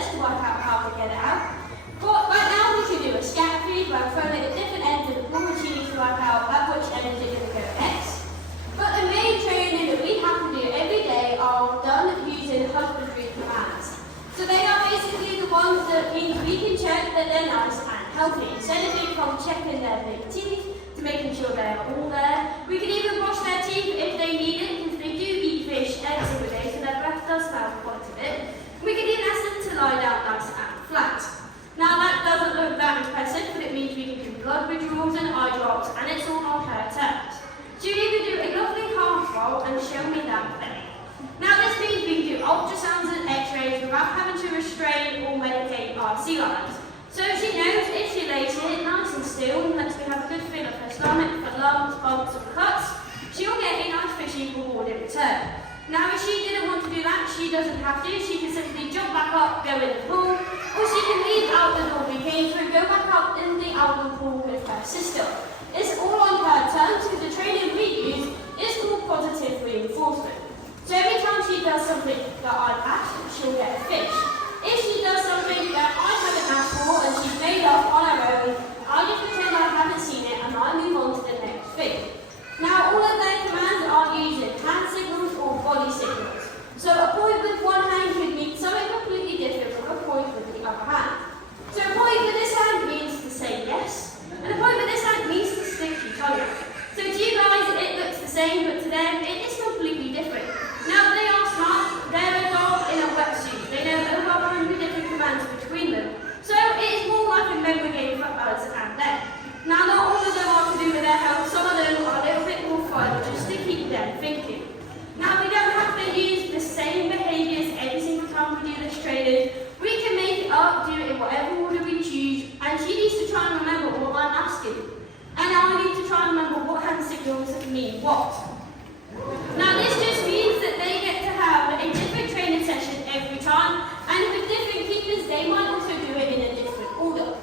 toilets to work out how to get it out. But right now we can do a scat feed where I throw it at different ends of the pool and she needs to work out at which end is it going to go next. But the main training that we have to do every day are done using husbandry commands. So they are basically the ones that means we can check that they're nice and healthy. Instead of doing from checking their big teeth to making sure they're all there, we can even brush their teeth if they need it because they do eat fish every single day, so their breath does smell quite a bit. We can even ask them to lie down nice and flat. Now that doesn't look that impressive, but it means we can do blood withdrawals and eye drops, and it's all on her terms. So you need to do a lovely half roll and show me that belly. Now this means we can do ultrasounds and x-rays without having to restrain or medicate our sea lions. So she knows if she lays here nice and still and lets me have a good feel of her stomach, her lungs, bumps and cuts, she'll get a nice fishy reward in return. Now if she didn't want to do that, she doesn't have to. She can simply jump back up, go in the pool, or she can leave out the door we came through, go back out in the outdoor pool with her sister. It's all on her terms because the training we use is called positive reinforcement. So every time she does something that I've asked, she'll get a fish. If she does something that I haven't asked for and she's made up on her own, I just pretend I haven't seen it and I move on to the next thing. Now all of their commands are using hand signals or body signals. So a point with one hand could mean something completely different from a point with the other hand. So a point with this hand means to say yes, and a point with this hand means to stick your tongue out. So to you guys it looks the same, but to them it is completely different. Now they are smart, they're a dog in a wetsuit. They know over 100 different commands between them. So it is more like a memory game for us and them. Now not all of them are to do with their health, some of them are a little bit more fun just to keep them thinking. Now we don't have to use the same behaviours every single time we do this training. We can make it up, do it in whatever order we choose, and she needs to try and remember what I'm asking. And I need to try and remember what hand signals mean what. Now this just means that they get to have a different training session every time, and with different keepers they might also do it in a different order.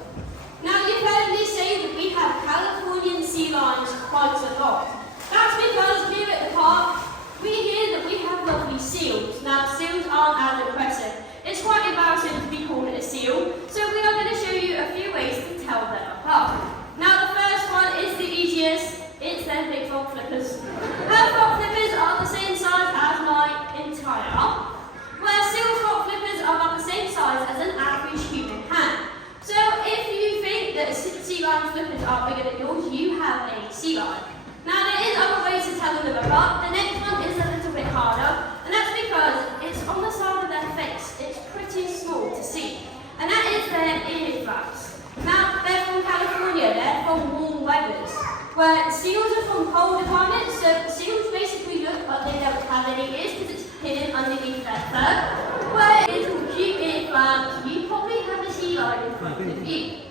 Now you've heard me say that we have Californian sea lions quite a lot. That's because here at the park, we hear that we have lovely seals. Now seals aren't as impressive. It's quite embarrassing to be called a seal, so we are going to show you a few ways to tell them apart. Now the first one is the easiest, it's their big frog flippers. Her frog flippers are the same size as my entire arm, where seal frog flippers are about the same size as an average human hand. So if you think that sea lion flippers are bigger than yours, you have a sea lion. Now there is other ways to tell them apart. The next one is a little bit harder, and that's because it's on the side of their face. It's pretty small to see, and that is their ear flaps. Now they're from California, they're from warm weathers, where seals are from colder climates, so seals basically look like they don't have any ears because it's hidden underneath their fur. Where little cute ear flaps, you probably have a sea lion in front of you.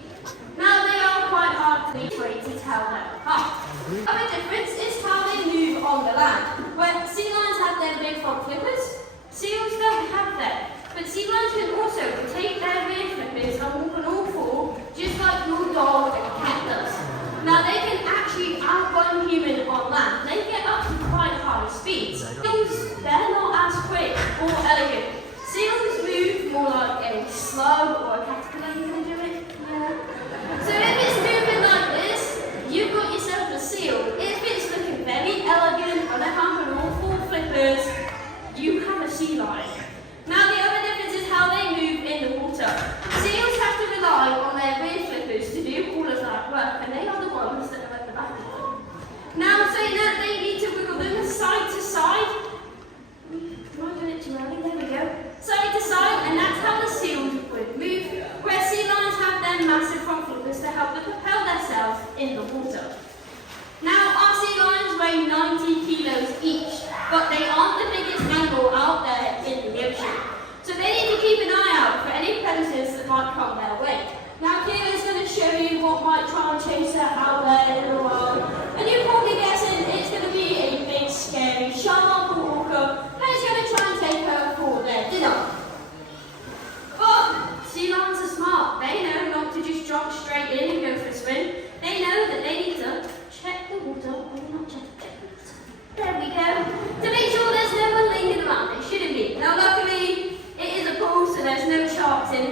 Now they are quite hard to way to tell them apart. Other difference is how they move on the land. Where sea lions have their big front flippers, seals don't have them. But sea lions can also take their rear flippers and walk on all four, just like your dog and cat does. Now they can actually outrun human on land. They get up to quite high speeds. Seals, they're not as quick or elegant. Seals move more like a slug or a caterpillar, you can do it. Yeah. So if it's moving like this, you've got yourself a seal. If it's looking very elegant and they're humping all four flippers, you have a sea lion. Now the other difference is how they move in the water. Seals have to rely on their rear flippers to do all of that work, and they are the ones that are at the back of them. Now saying that, they need to wiggle them side to side. Am I doing it too early? There we go. Side to side, and that's how the seals would move, where sea lions have their massive front flippers to help them propel themselves in the water. Now our sea lions weigh 90 kilos each, but they aren't the biggest animal out there in the ocean. So they need to keep an eye out for any predators that might come their way. Now Kira's going to show you what might try and chase her out there in the world. And you're probably guessing it's going to be a big scary shark or orca that is going to try and take her for their dinner. But sea lions are smart. They know not to just jump straight in and go for a swim. They know that they need to check the water, or not check the water. There we go. To make sure there's no one lingering around. There shouldn't be. Now luckily, it is a pool, so there's no sharks in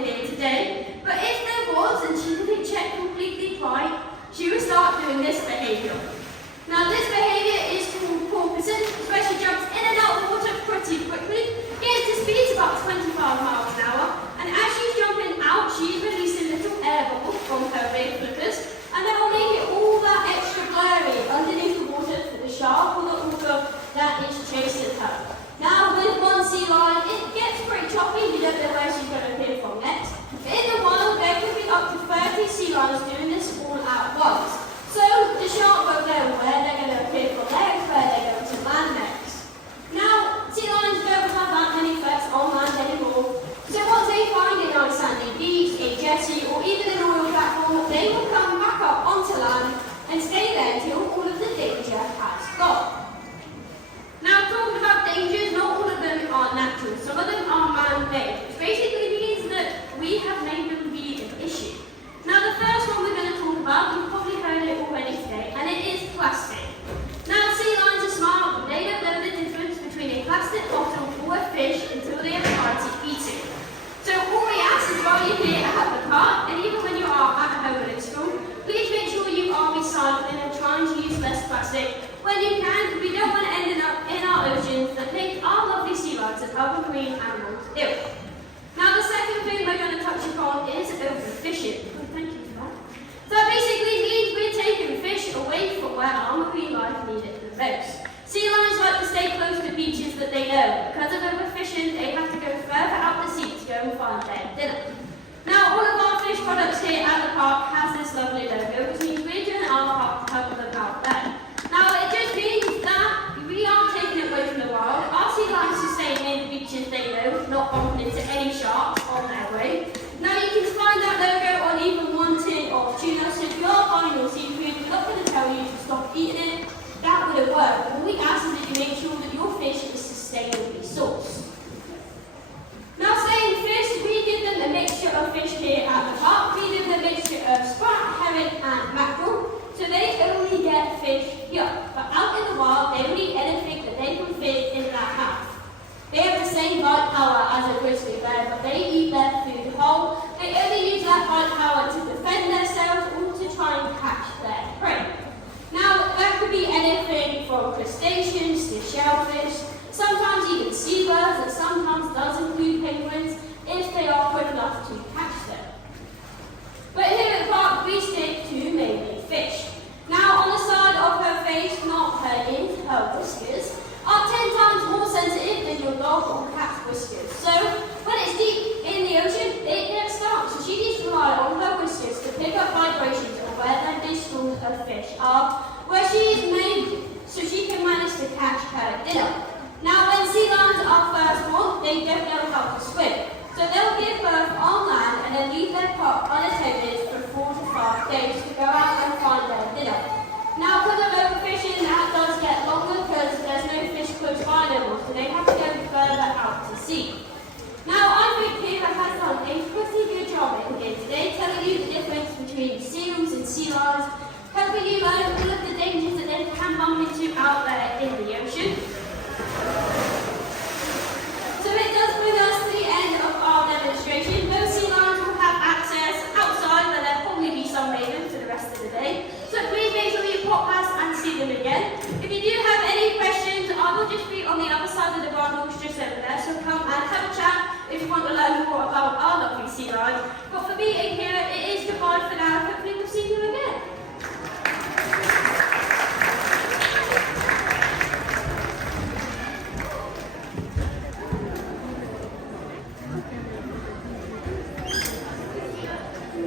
while you're here at the park, and even when you are at home and at school, please make sure you are recycling and trying to use less plastic when you can. We don't want to end up in our oceans that make our lovely sea lions and other marine animals ill. Now the second thing we're going to touch upon is overfishing. Oh, thank you for that. So basically means we're taking fish away from where our marine life need it the most. Sea lions like to stay close to beaches that they know. Because of overfishing, they have to go further out to sea to go and find their dinner. Now all of our fish products here at the park has this lovely logo, which means we're doing our part to help them out there. Now it just means that we aren't taking it away from the wild. Our sea lions are staying near the beaches they know, not bumping into any sharks on their way. Now you can find that logo on even one tin of tuna, so if you are buying your seafood, we're not going to tell you to stop eating it. That wouldn't work. All we ask is that you make sure that your fish is sustainably sourced. Now saying fish, we give them a mixture of fish here at the park. We give them a mixture of sprat, herring and mackerel. So they only get fish here. But out in the wild, they will eat anything that they can fit in their mouth. They have the same bite power as a grizzly bear, but they eat their food whole. They only use that bite power to defend themselves or to try and catch their prey. Now, that could be anything from crustaceans to shellfish, sometimes even seabirds, and sometimes does include penguins if they are quick enough to catch them. But here at the park, we stick to mainly fish. Now, on the side of her face, not her ears, her whiskers, are 10 times more sensitive than your dog or cat's whiskers. So, when it's deep in the ocean, it gets dark, so she needs to rely on her whiskers to pick up vibrations of where their big schools of fish are, where she is made so she can manage to catch her dinner. Now, when sea lions are first born, they don't know how to swim. So they'll give birth on land and then leave their pup unattended for 4 to 5 days to go out and find their dinner. Now, because of overfishing, that does get longer because there's no fish close by no more, so they have to go further out to sea. Now, I think Kira has done a pretty good job in here today, telling you the difference between seals and sea lions, helping you learn all of the dangers that they can bump into out there in the ocean. So it does bring us to the end of our demonstration. Those sea lions will have access outside, where there'll probably be some ravens for the rest of the day. So please make sure you pop past and see them again. If you do have any questions, I will just be on the other side of the bundles just over there, so come and have a chat if you want to learn more about our lovely sea lions. But for me, Akira,